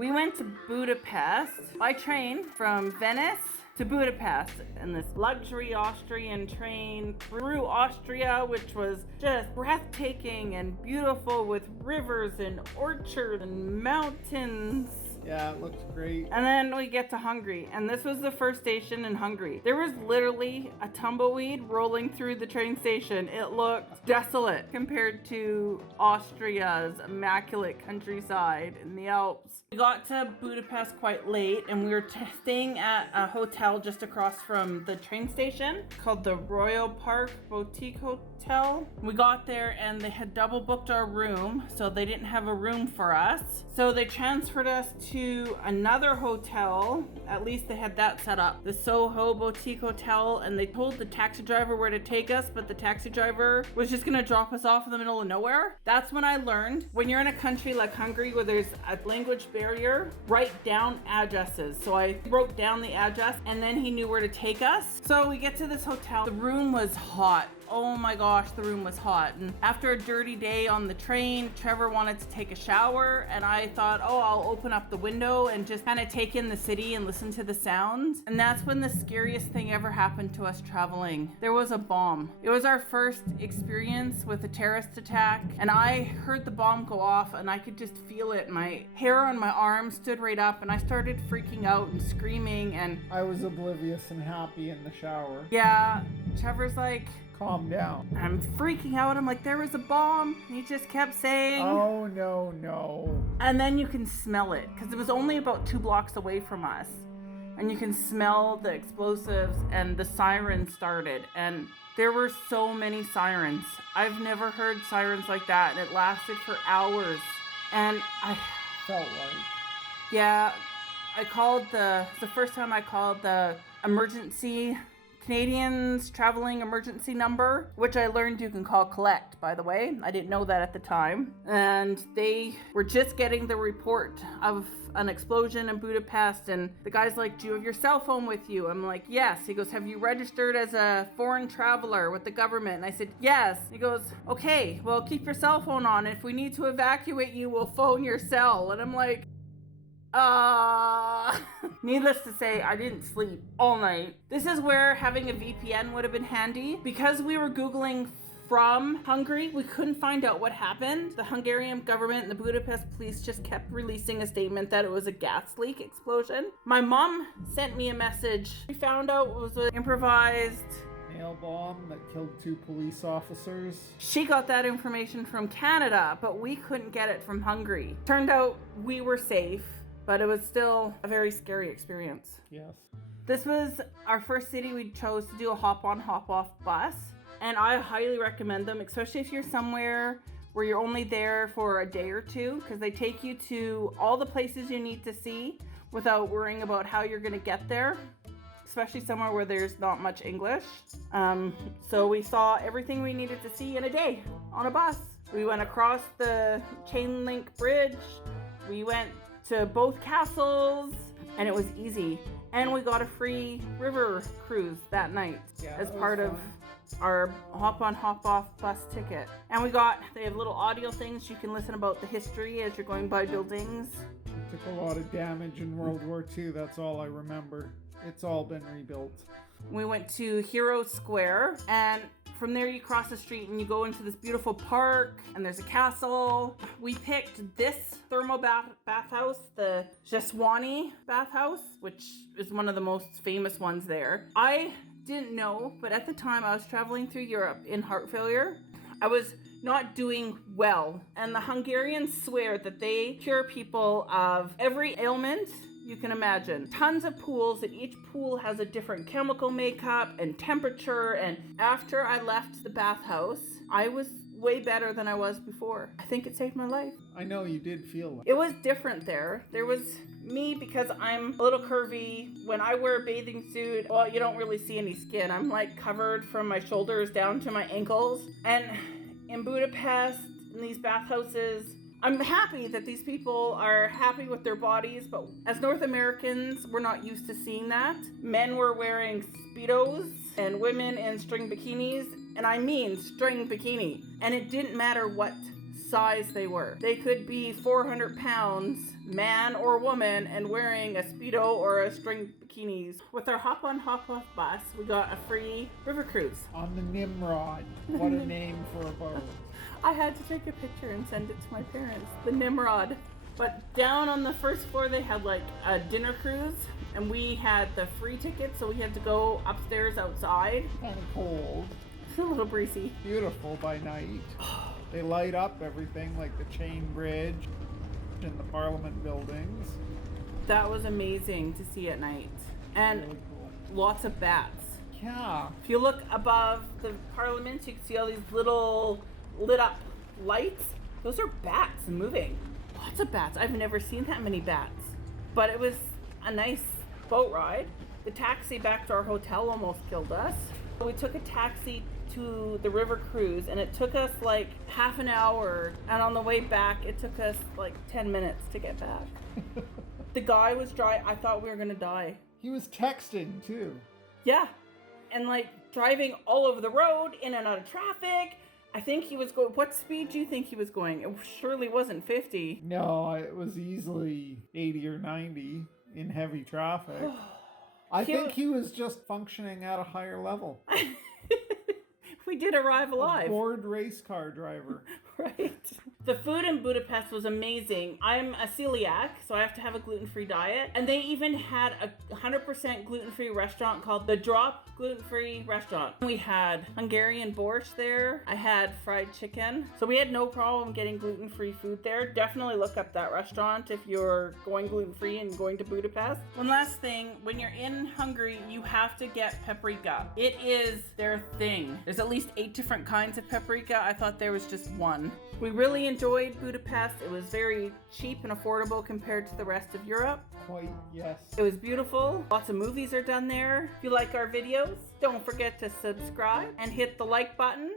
We went to Budapest by train from Venice to Budapest in this luxury Austrian train through Austria, which was just breathtaking and beautiful with rivers and orchards and mountains. Yeah, it looks great. And then we get to Hungary, and this was the first station in Hungary. There was literally a tumbleweed rolling through the train station. It looked desolate compared to Austria's immaculate countryside in the Alps. We got to Budapest quite late, and we were staying at a hotel just across from the train station called the Royal Park Boutique Hotel. We got there and they had double booked our room, so they didn't have a room for us. So they transferred us to another hotel. At least they had that set up, the Soho Boutique Hotel, and they told the taxi driver where to take us, but the taxi driver was just gonna drop us off in the middle of nowhere. That's when I learned, when you're in a country like Hungary where there's a language barrier, write down addresses. So I wrote down the address, and then he knew where to take us. So we get to this hotel. The room was hot. Oh my gosh, the room was hot. And after a dirty day on the train, Trevor wanted to take a shower, and I thought, oh, I'll open up the window and just kind of take in the city and listen to the sounds. And that's when the scariest thing ever happened to us traveling. There was a bomb. It was our first experience with a terrorist attack, and I heard the bomb go off and I could just feel it. My hair on my arm stood right up, and I started freaking out and screaming, and I was oblivious and happy in the shower. yeah, Trevor's like, Calm down. I'm freaking out. I'm like, there was a bomb. And he just kept saying, Oh, no. and then you can smell it because it was only about 2 blocks away from us. And you can smell the explosives, and the sirens started. And there were so many sirens. I've never heard sirens like that. And it lasted for hours. And I felt like. Yeah, the first time I called the emergency Canadians traveling emergency number, which I learned you can call collect, by the way. I didn't know that at the time. And they were just getting the report of an explosion in Budapest, and the guy's like, do you have your cell phone with you? I'm like, yes. He goes, have you registered as a foreign traveler with the government? And I said, yes. He goes, okay, well, keep your cell phone on. If we need to evacuate you, we'll phone your cell. And I'm like, needless to say, I didn't sleep all night. This is where having a VPN would have been handy. Because we were Googling from Hungary, we couldn't find out what happened. The Hungarian government and the Budapest police just kept releasing a statement that it was a gas leak explosion. My mom sent me a message. We found out it was an improvised nail bomb that killed 2 police officers. She got that information from Canada, but we couldn't get it from Hungary. Turned out we were safe, but it was still a very scary experience. Yes. This was our first city we chose to do a hop-on, hop-off bus. And I highly recommend them, especially if you're somewhere where you're only there for a day or two, because they take you to all the places you need to see without worrying about how you're going to get there, especially somewhere where there's not much English. So we saw everything we needed to see in a day on a bus. We went across the chain link bridge. We went to both castles, and it was easy. And we got a free river cruise that night as part of our hop-on, hop-off bus ticket. And they have little audio things you can listen about the history as you're going by buildings. We took a lot of damage in World War II, that's all I remember. It's all been rebuilt. We went to Hero Square, and from there you cross the street and you go into this beautiful park, and there's a castle. We picked this thermal bathhouse, the Szechenyi Bathhouse, which is one of the most famous ones there. I didn't know, but at the time I was traveling through Europe in heart failure. I was not doing well, and the Hungarians swear that they cure people of every ailment you can imagine. Tons of pools, and each pool has a different chemical makeup and temperature. And after I left the bathhouse, I was way better than I was before. I think it saved my life. I know you did feel like it was different there. There was me, because I'm a little curvy. When I wear a bathing suit, well, you don't really see any skin. I'm like covered from my shoulders down to my ankles. And in Budapest, in these bathhouses, I'm happy that these people are happy with their bodies, but as North Americans, we're not used to seeing that. Men were wearing Speedos and women in string bikinis, and I mean string bikini. And it didn't matter what size they were. They could be 400 pounds, man or woman, and wearing a Speedo or a string bikinis. With our hop on hop off bus, we got a free river cruise. On the Nimrod. What a name for a boat. I had to take a picture and send it to my parents. The Nimrod. But down on the first floor they had like a dinner cruise, and we had the free ticket, so we had to go upstairs outside. Kind of cold. It's a little breezy. Beautiful by night. They light up everything like the chain bridge and the Parliament buildings. That was amazing to see at night. And Really cool. lots of bats. Yeah. If you look above the Parliament, you can see all these little lit up lights. Those are bats moving. Lots of bats. I've never seen that many bats. But it was a nice boat ride. The taxi back to our hotel almost killed us. We took a taxi to the river cruise, and it took us like half an hour, and on the way back it took us like 10 minutes to get back. The guy was dry. I thought we were gonna die. He was texting too. Yeah, and like driving all over the road, in and out of traffic. I think he was going, what speed do you think he was going? It surely wasn't 50. No, it was easily 80 or 90 in heavy traffic. I think he was just functioning at a higher level. We did arrive alive. A bored race car driver. Right. The food in Budapest was amazing. I'm a celiac, so I have to have a gluten-free diet. And they even had a 100% gluten-free restaurant called the Drop Gluten-Free Restaurant. We had Hungarian borscht there. I had fried chicken. So we had no problem getting gluten-free food there. Definitely look up that restaurant if you're going gluten-free and going to Budapest. One last thing, when you're in Hungary, you have to get paprika. It is their thing. There's at least 8 different kinds of paprika. I thought there was just one. We really enjoyed Budapest. It was very cheap and affordable compared to the rest of Europe. Quite, yes. It was beautiful. Lots of movies are done there. If you like our videos, don't forget to subscribe and hit the like button.